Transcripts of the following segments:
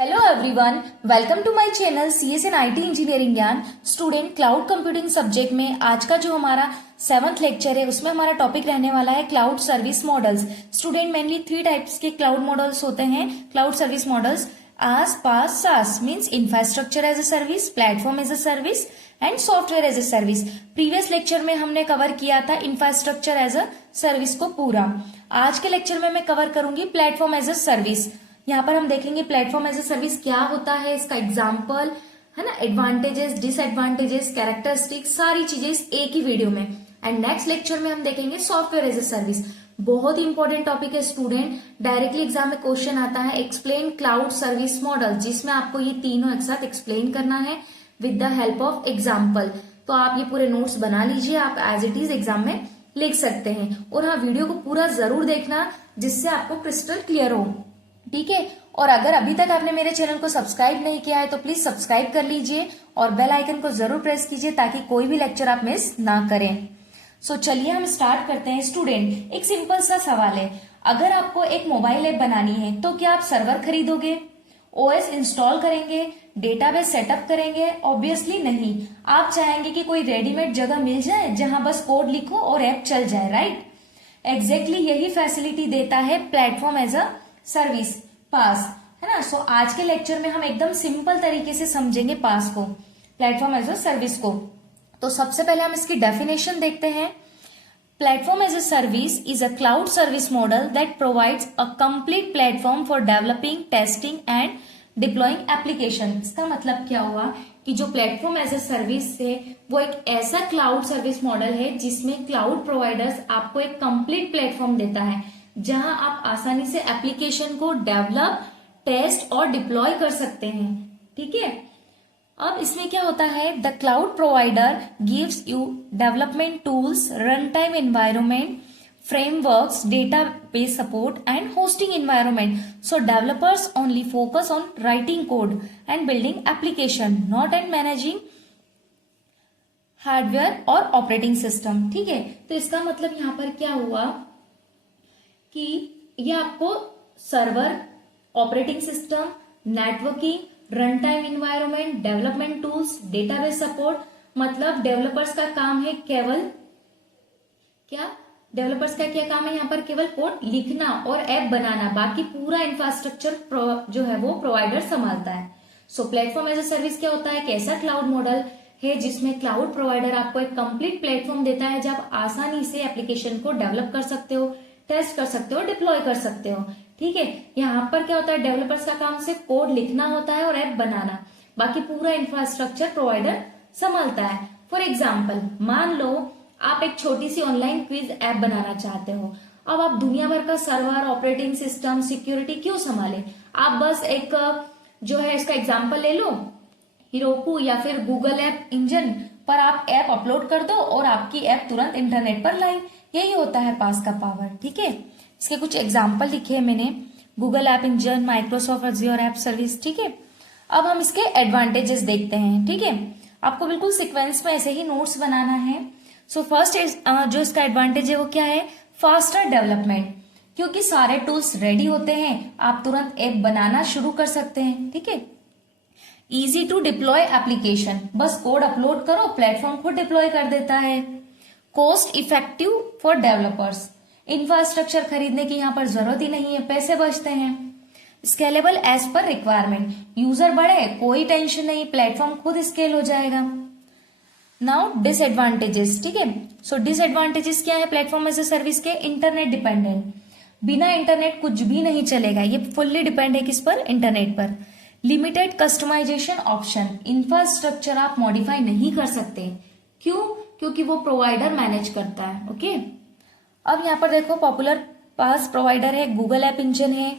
Hello everyone, welcome to my channel CS and IT engineering ज्ञान। Student, cloud computing subject में आज का जो हमारा 7th लेक्चर है उसमें हमारा टॉपिक रहने वाला है cloud service models. Student, mainly 3 types के क्लाउड मॉडल्स होते हैं। Cloud service models IaaS PaaS SaaS means infrastructure as a service, platform as a service and software as a service. Previous lecture में हमने cover किया था infrastructure as a service को पूरा। आज के लेक्चर में मैं कवर करूंगी प्लेटफॉर्म एज अ सर्विस। यहाँ पर हम देखेंगे प्लेटफॉर्म एज अ सर्विस क्या होता है, इसका एग्जाम्पल है ना, एडवांटेजेस, डिसएडवांटेजेस, कैरेक्टरिस्टिक्स, सारी चीजें इस एक ही वीडियो में। एंड नेक्स्ट लेक्चर में हम देखेंगे सॉफ्टवेयर एज अ सर्विस। बहुत ही इंपॉर्टेंट टॉपिक है स्टूडेंट, डायरेक्टली एग्जाम में क्वेश्चन आता है एक्सप्लेन क्लाउड सर्विस मॉडल, जिसमें आपको ये तीनों एक साथ एक्सप्लेन करना है with the help of example. तो आप ये पूरे नोट्स बना लीजिए, आप एज इट इज एग्जाम में लिख सकते हैं। और हाँ, वीडियो को पूरा जरूर देखना जिससे आपको क्रिस्टल क्लियर हो, ठीक है। और अगर अभी तक आपने मेरे चैनल को सब्सक्राइब नहीं किया है तो प्लीज सब्सक्राइब कर लीजिए और बेल आइकन को जरूर प्रेस कीजिए ताकि कोई भी लेक्चर आप मिस ना करें। सो चलिए हम स्टार्ट करते हैं। स्टूडेंट, एक सिंपल सा सवाल है, अगर आपको एक मोबाइल ऐप बनानी है तो क्या आप सर्वर खरीदोगे, ओएस इंस्टॉल करेंगे, डेटाबेस सेटअप करेंगे? ऑब्वियसली नहीं। आप चाहेंगे कि कोई रेडीमेड जगह मिल जाए जहां बस कोड लिखो और ऐप चल जाए, राइट? एग्जैक्टली यही फैसिलिटी देता है प्लेटफॉर्म एज अ सर्विस, पास, है ना। सो आज के लेक्चर में हम एकदम सिंपल तरीके से समझेंगे पास को, प्लेटफॉर्म एज अ सर्विस को। तो सबसे पहले हम इसकी डेफिनेशन देखते हैं। Platform as a service is a cloud service model that provides a complete platform for developing, testing and deploying application. इसका मतलब क्या हुआ कि जो प्लेटफॉर्म एज अ सर्विस है वो एक ऐसा क्लाउड सर्विस मॉडल है जिसमें क्लाउड प्रोवाइडर्स आपको एक कंप्लीट प्लेटफॉर्म देता है जहां आप आसानी से एप्लीकेशन को डेवलप, टेस्ट और डिप्लॉय कर सकते हैं, ठीक है। अब इसमें क्या होता है, the cloud provider gives you development tools, run time environment, frameworks, database support and hosting environment. So developers only focus on writing code and building application, not on managing hardware और ऑपरेटिंग सिस्टम, ठीक है। तो इसका मतलब यहाँ पर क्या हुआ कि ये आपको server, operating system, networking, run time environment, development tools, database support, मतलब डेवलपर्स का काम है केवल क्या, डेवलपर्स का क्या काम है यहाँ पर, केवल कोड लिखना और ऐप बनाना, बाकी पूरा इंफ्रास्ट्रक्चर जो है वो प्रोवाइडर संभालता है। सो प्लेटफॉर्म एज अ सर्विस क्या होता है, कैसा क्लाउड मॉडल है जिसमें क्लाउड प्रोवाइडर आपको एक कंप्लीट प्लेटफॉर्म देता है जब आप आसानी से एप्लीकेशन को डेवलप कर सकते हो, टेस्ट कर सकते हो, डिप्लॉय कर सकते हो, ठीक है। यहाँ पर क्या होता है, डेवलपर्स का काम सिर्फ कोड लिखना होता है और ऐप बनाना, बाकी पूरा इंफ्रास्ट्रक्चर प्रोवाइडर संभालता है। फॉर एग्जाम्पल, मान लो आप एक छोटी सी ऑनलाइन क्विज ऐप बनाना चाहते हो। अब आप दुनिया भर का सर्वर, ऑपरेटिंग सिस्टम, सिक्योरिटी क्यों संभाले, आप बस एक जो है इसका एग्जाम्पल ले लो, हिरोकू या फिर गूगल ऐप इंजन पर आप ऐप अपलोड कर दो और आपकी ऐप तुरंत इंटरनेट पर लाइव। यही होता है पास का पावर, ठीक है। इसके कुछ एग्जाम्पल लिखे हैं मैंने, Google app engine, Microsoft Azure app service, ठीक है। अब हम इसके एडवांटेजेस देखते हैं, ठीक है। आपको बिल्कुल सिक्वेंस में ऐसे ही नोट्स बनाना है। सो फर्स्ट जो इसका एडवांटेज है वो क्या है, फास्टर डेवलपमेंट, क्योंकि सारे टूल्स रेडी होते हैं, आप तुरंत ऐप बनाना शुरू कर सकते हैं, ठीक है। इजी टू डिप्लॉय एप्लीकेशन, बस कोड अपलोड करो, प्लेटफॉर्म खुद डिप्लॉय कर देता है। Cost effective for developers, infrastructure खरीदने की यहाँ पर जरूरत ही नहीं है, पैसे बचते हैं। Scalable as per requirement, user बढ़े कोई टेंशन नहीं, प्लेटफॉर्म खुद स्केल हो जाएगा। नाउ डिसएडवांटेजेस, ठीक है। सो डिसएडवांटेजेस क्या है प्लेटफॉर्म एज ए सर्विस के, इंटरनेट डिपेंडेंट, बिना इंटरनेट कुछ भी नहीं चलेगा, ये फुल्ली डिपेंड है किस पर, इंटरनेट पर। लिमिटेड कस्टमाइजेशन ऑप्शन, इंफ्रास्ट्रक्चर आप मॉडिफाई नहीं कर सकते, क्यों, क्योंकि वो प्रोवाइडर मैनेज करता है, ओके। अब यहाँ पर देखो पॉपुलर पास प्रोवाइडर है, गूगल ऐप इंजन है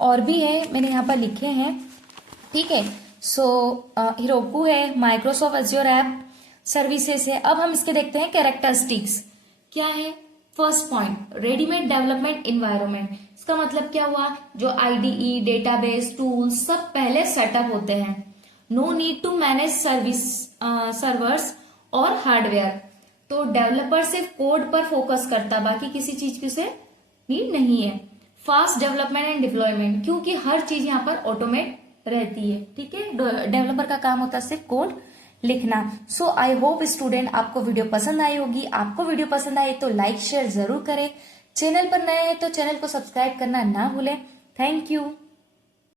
और भी है, मैंने यहाँ पर लिखे हैं, ठीक है। सो हिरोकू है, माइक्रोसॉफ्ट अज्योर ऐप सर्विसेज है। अब हम इसके देखते हैं कैरेक्टरिस्टिक्स क्या है। First point, readymade development environment, इसका मतलब क्या हुआ, जो आईडीई, डेटाबेस, टूल्स सब पहले सेटअप होते हैं। No need to manage servers और हार्डवेयर, तो डेवलपर सिर्फ कोड पर फोकस करता, बाकी किसी चीज की उसे नीड नहीं है। फास्ट डेवलपमेंट एंड डिप्लॉयमेंट, क्योंकि हर चीज यहाँ पर ऑटोमेट रहती है, ठीक है। डेवलपर का काम होता है सिर्फ कोड लिखना। सो आई होप स्टूडेंट आपको वीडियो पसंद आई होगी। आपको वीडियो पसंद आई तो लाइक शेयर जरूर करें। चैनल पर नए हैं तो चैनल को सब्सक्राइब करना ना भूलें। Thank you.